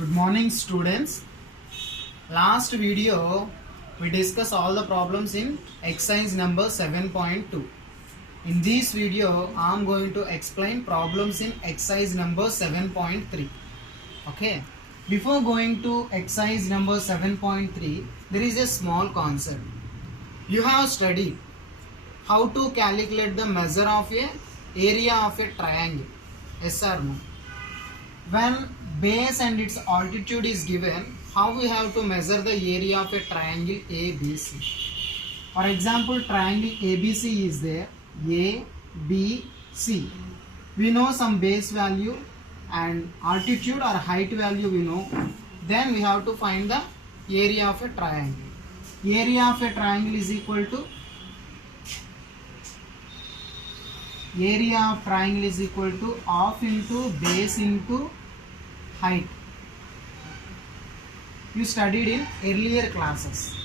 Good morning, students. Last video we discussed all the problems in exercise number 7.2. In this video I am going to explain problems in exercise number 7.3. Okay. Before going to exercise number 7.3, there is a small concept. You have studied how to calculate the measure of a area of a triangle. Yes or no? When base and its altitude is given, how we have to measure the area of a triangle ABC. For example, triangle ABC is there, ABC. We know some base value and altitude or height value we know. Then we have to find the area of a triangle. Area of a triangle is equal to half into base into height. You studied in earlier classes,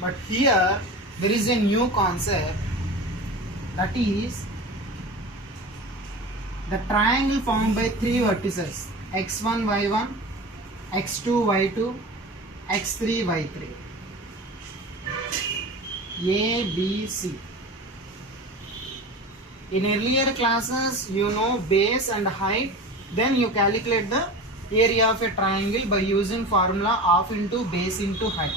but here there is a new concept, that is the triangle formed by three vertices x1 y1, x2 y2, x3 y3, ABC. In earlier classes you know base and height, then you calculate the area of a triangle by using formula half into base into height.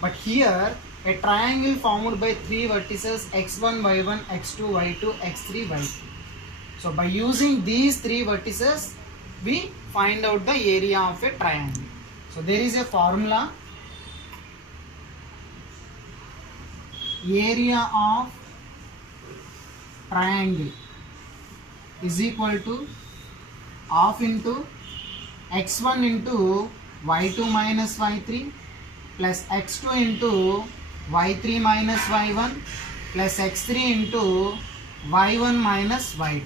But here a triangle formed by three vertices x1 y1, x2 y2, x3 y3. So by using these three vertices we find out the area of a triangle. So there is a formula, area of triangle is equal to half into x1 into y2 minus y3 plus x2 into y3 minus y1 plus x3 into y1 minus y2.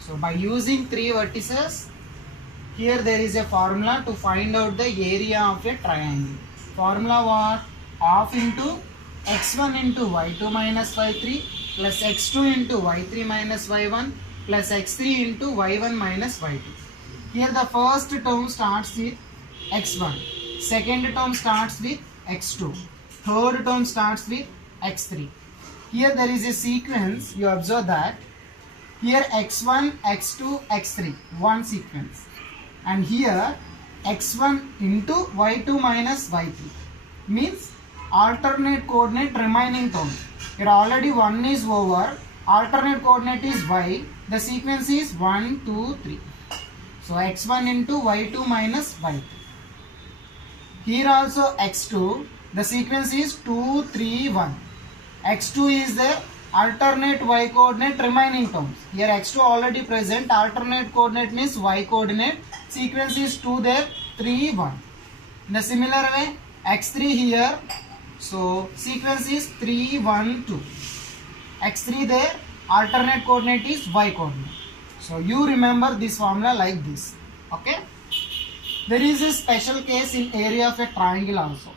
So by using three vertices, here there is a formula to find out the area of a triangle. Formula what? Half into x1 into y2 minus y3 plus x2 into y3 minus y1 plus x3 into y1 minus y2. Here the first term starts with x1, second term starts with x2, third term starts with x3. Here there is a sequence, you observe that. Here x1, x2, x3, one sequence. And here x1 into y2 minus y3 means alternate coordinate remaining term. Here already one is over, alternate coordinate is y, the sequence is 1, 2, 3. So x1 into y2 minus y3. Here also x2, the sequence is 2, 3, 1. x2 is the alternate y coordinate remaining terms. Here x2 already present, alternate coordinate means y coordinate, sequence is 2 there, 3, 1. In a similar way, x3 here, so sequence is 3, 1, 2. x3 there, alternate coordinate is y coordinate. So you remember this formula like this. Okay. There is a special case in area of a triangle also.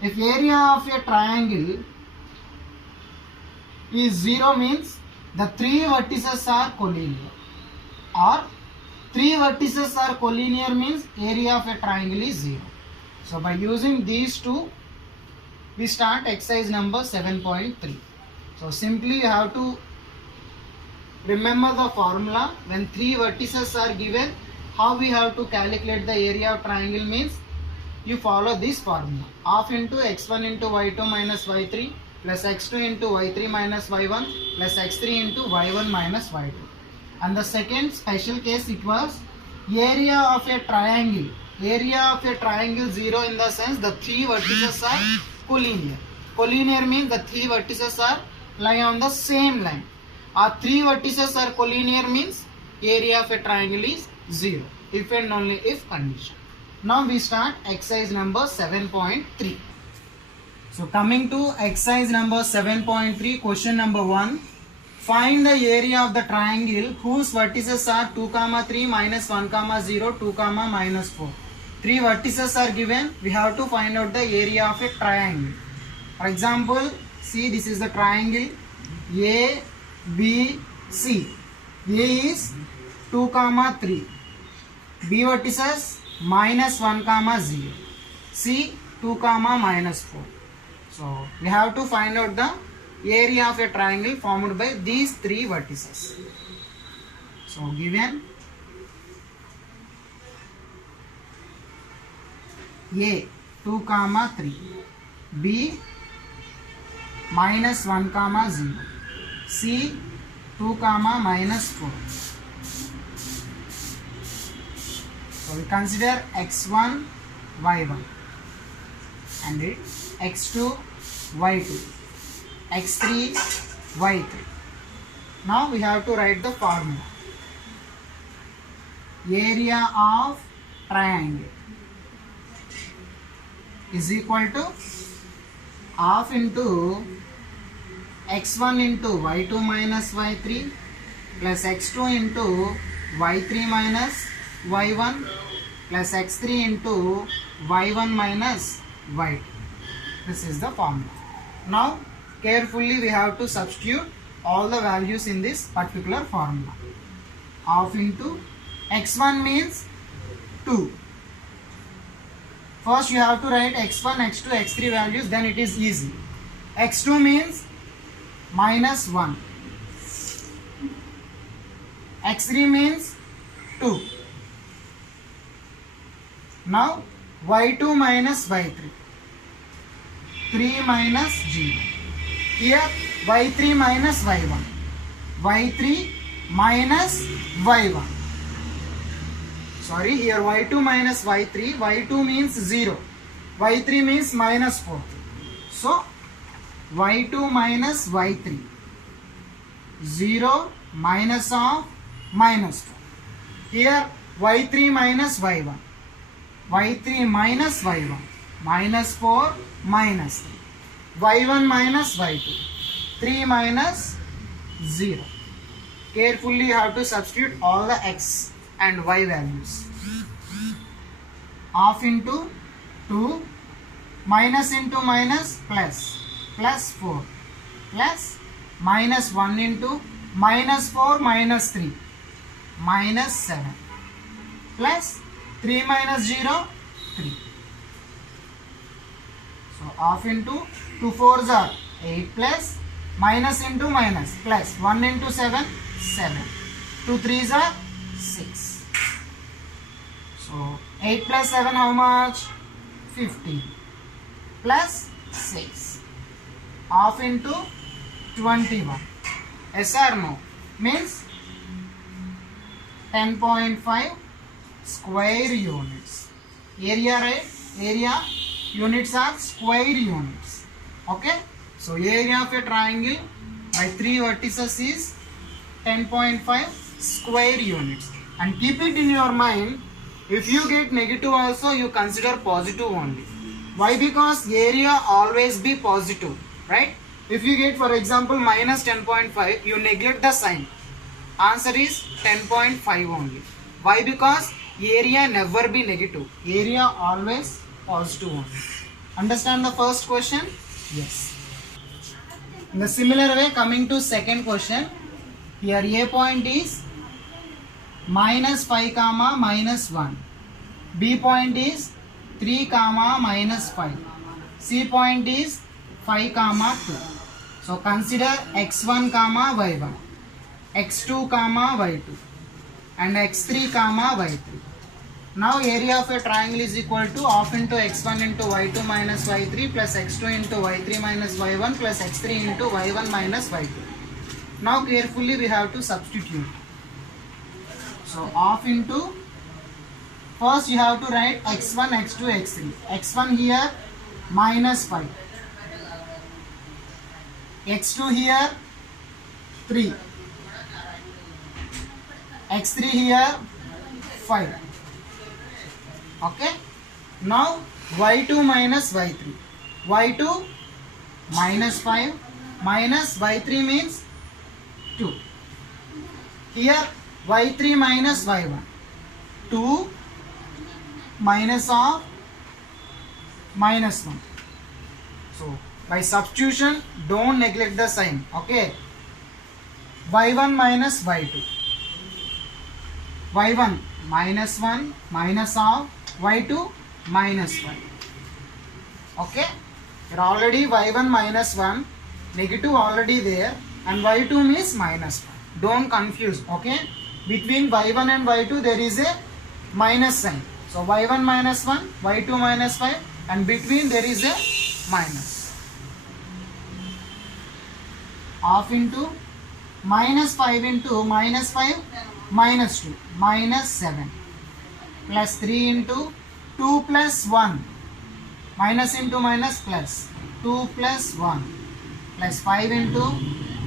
If area of a triangle is 0 means the three vertices are collinear, or three vertices are collinear means area of a triangle is 0. So by using these two we start exercise number 7.3. So simply you have to remember the formula. When three vertices are given, how we have to calculate the area of triangle means you follow this formula. Half into x1 into y2 minus y3 plus x2 into y3 minus y1 plus x3 into y1 minus y2. And the second special case, it was area of a triangle. Area of a triangle 0 in the sense the three vertices are collinear. Collinear means the three vertices are lying on the same line. Our three vertices are collinear means area of a triangle is 0. If and only if condition. Now we start exercise number 7.3. So coming to exercise number 7.3, question number 1. Find the area of the triangle whose vertices are 2, 3, minus 1, 0, 2, minus 4. Three vertices are given. We have to find out the area of a triangle. For example, see, this is the triangle A, B, C. A is 2, 3. B vertices minus 1 comma 0, C 2 comma minus 4. So we have to find out the area of a triangle formed by these three vertices. So given A 2 comma 3, B minus 1 comma 0, C 2 comma minus 4. So we consider x1, y1 and it x2, y2, x3, y3. Now we have to write the formula. Area of triangle is equal to half into x1 into y2 minus y3 plus x2 into y3 minus y1 plus x3 into y1 minus y2. This is the formula. Now carefully we have to substitute all the values in this particular formula. Half into x1 means 2. First you have to write x1, x2, x3 values, then it is easy. x2 means minus 1. x3 means 2. Now y2 minus y3. 3 minus 0. Here y3 minus y1. y3 minus y1. Sorry, here y2 minus y3. y2 means 0. y3 means minus 4. So y2 minus y3. 0 minus of minus 4. Here y3 minus y1. y3 minus y1. Minus 4 minus 3. y1 minus y2. 3 minus 0. Carefully you have to substitute all the x and y values. Half into 2 minus into minus plus 4 plus minus 1 into minus 4 minus 3 minus 7 plus 3 minus 0 3. So half into 2 4s are 8 plus minus into minus plus 1 into 7 7. 2 3s are 6. So 8 plus 7 how much? 15 plus 6. Half into 21. Yes or no? Means 10.5 square units. Area, right? Area units are square units. Okay? So area of a triangle by 3 vertices is 10.5 square units. And keep it in your mind, if you get negative also you consider positive only. Why? Because area always be positive, right? If you get for example minus 10.5, you neglect the sign. Answer is 10.5 only. Why? Because area never be negative. Area always positive only. Understand the first question? Yes. In the similar way, coming to second question, here A point is minus 5 comma minus 1. B point is 3 comma minus 5. C point is 5 comma 2. So consider x1 comma y1, x2 comma y2 and x3 comma y3. Now area of a triangle is equal to half into x1 into y2 minus y3 plus x2 into y3 minus y1 plus x3 into y1 minus y2. Now carefully we have to substitute. So half into, first you have to write x1, x2, x3. x1 here minus 5. x2 here 3. x3 here 5. Okay. Now y2 minus y3. y2 minus 5 minus y3 means 2. Here y3 minus y1. 2 minus of minus 1. So by substitution don't neglect the sign. Okay. y1 minus y2. y1 minus 1 minus of y2 minus 1. Okay, here already y1 minus 1, negative already there, and y2 means minus 1. Don't confuse. Okay, between y1 and y2 there is a minus sign. So y1 minus 1, y2 minus 5, and between there is a minus. Half into minus 5 into minus 5 minus 2 minus 7 plus 3 into 2 plus 1 minus into minus plus 2 plus 1 plus 5 into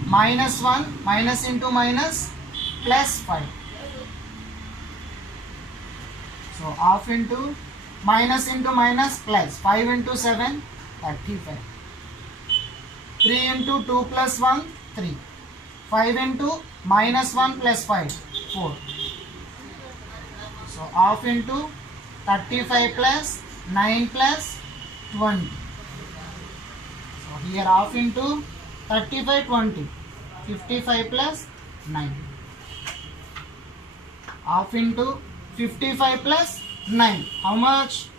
minus 1 minus into minus plus 5. So half into minus into minus plus 5 into 7 35. 3 into 2 plus 1 3. 5 into minus 1 plus 5 4. So half into 35 plus 9 plus 20. So here half into 35 20. 55 plus 9. Half into 55 plus 9. How much?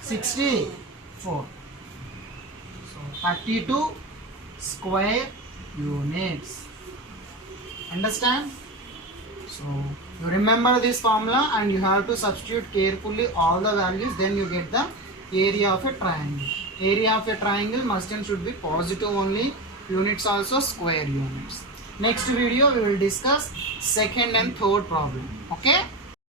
64. So 32 square units. Understand? So you remember this formula and you have to substitute carefully all the values, then you get the area of a triangle. Area of a triangle must and should be positive only. Units also square units. Next video we will discuss second and third problem. Okay.